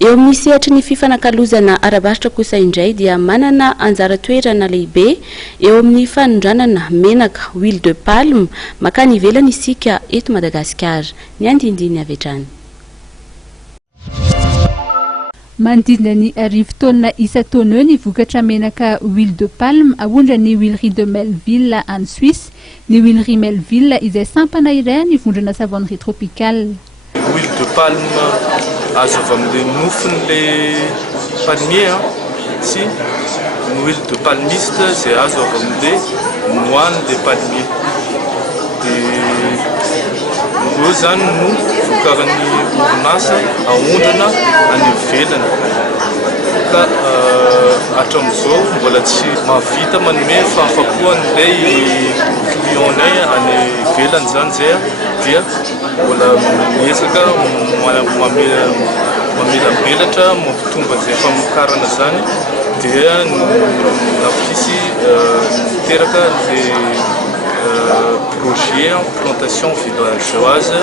eo amin'ny sehatra ny fifanakalozana arabaritra kosa indray dia manana anjara toerana lehibe eo amin'ny fanondranana menaka huile de palme makany ivelany isika eto Madagasikara. Ny andindiny avy hatrany. Manodidina ny 10 taonina isa-taona eo ny vokatra menaka huile de palme ahondra ny huilerie de Melville en Suisse, ny huilerie Melville izay sampana iray ny vondrana savonnerie tropicale. Huile de palme azo avy amin'ny nofon'le palmier sy ny huile de palmiste izay azo avy amin'le moine de palmier. Io zany no vokarin'ny orinasa ahondrana any ivelany ka hatramin'izao mbola tsy mahavita manome fahafapoan'ilay clientnay any ivelany zany zay dia mbola miezaka mamelabelatra mampitomba zay famokarana zany dia nafisy miteraka projet plantation villageoise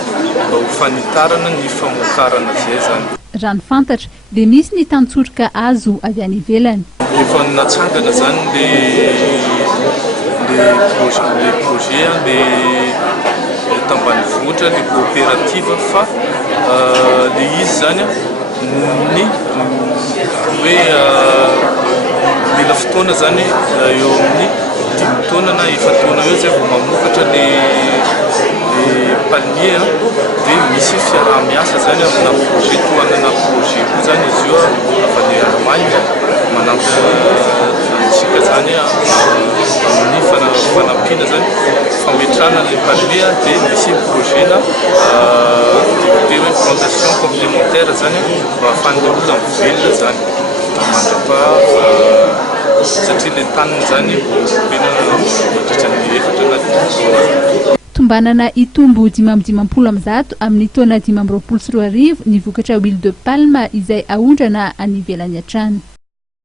mba ho fanitarana ny famokarana zay zany. Raha ny fantatra dia misy ny tantsorika azo avy any ivelany. Efa natsangana zany le projet le tambanivohitra le coopérative fa le izy zany ny hoe mila fotoana zany eo amin'ny 10 taona na 7 taona eo zay vao mamokatra le palmier dia misy fiaraha-miasa zany amina projet toanana projet koa zany izy io avy any Allemagne manampy antsika zany amin'ny fanampiana zany fametrana le palmier dia misy projet na hoe plantation complémentaire zany mba ahafahan'le olona mivelona zany mandrapa satria le taniny zany pena mandritran'ny 4 na 5 Tombanana itombo 510 amin'ny taona 520 ny vokatra huile de palme izay ahondrana any ivelany hatrany.